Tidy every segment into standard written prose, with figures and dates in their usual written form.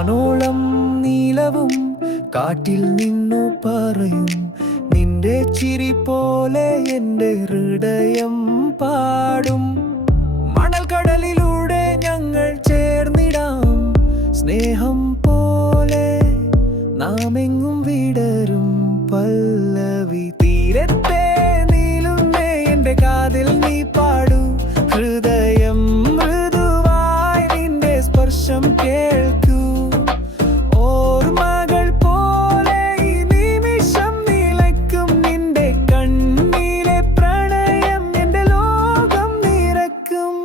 വാനോളം നീലവും കാറ്റിൽ നിന്നു പറയും നിന്റെ ചിരി പോലെ എൻ്റെ ഹൃദയം പാടും. മണൽക്കടലിലൂടെ ഞങ്ങൾ ചേർന്നിടാം സ്നേഹം പോലെ നാം എങ്ങും വിടരും പല്ലവി. തീരത്തെ നീളുന്നേ എൻ്റെ കാതിൽ നീ പാടൂ, ഹൃദയം മൃദുവായി നിന്റെ സ്പർശം കേൾക്കൂ. ഓർമ്മകൾ പോലെ ഈ നിമിഷം നിലയ്ക്കും നിന്റെ കണ്ണിലെ പ്രണയം എൻ്റെ ലോകം നിറക്കും.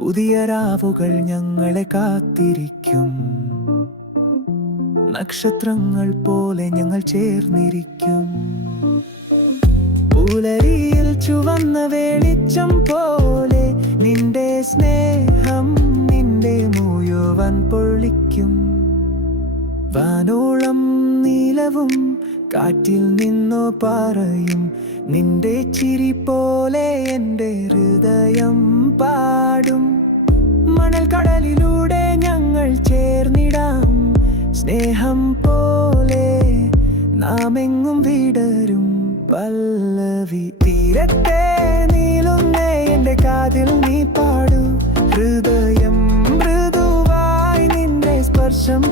പുതിയ രാവുകൾ ഞങ്ങളെ കാത്തിരിക്കും, നക്ഷത്രങ്ങൾ പോലെ ഞങ്ങൾ ചേർന്നിരിക്കും. പുലരിയിൽ ചുവന്ന വെളിച്ചം പോലെ നിന്റെ സ്നേഹം നിന്റെ മുഴുവൻ പൊള്ളിക്കും. വാനോളം നീലവും കാറ്റിൽ നിന്നോ പറയും നിന്റെ ചിരി പോലെ എൻ്റെ ഹൃദയം പാടും. മണൽക്കടലിലൂടെ ഞങ്ങൾ ചേർന്നിടാം സ്നേഹം പോലെ നാം എങ്ങും വിടരും പല്ലവി. തീരത്തെ നീളുന്നേ എൻ്റെ കാതിൽ നീ പാടൂ, ഹൃദയം മൃദുവായി നിന്റെ സ്പർശം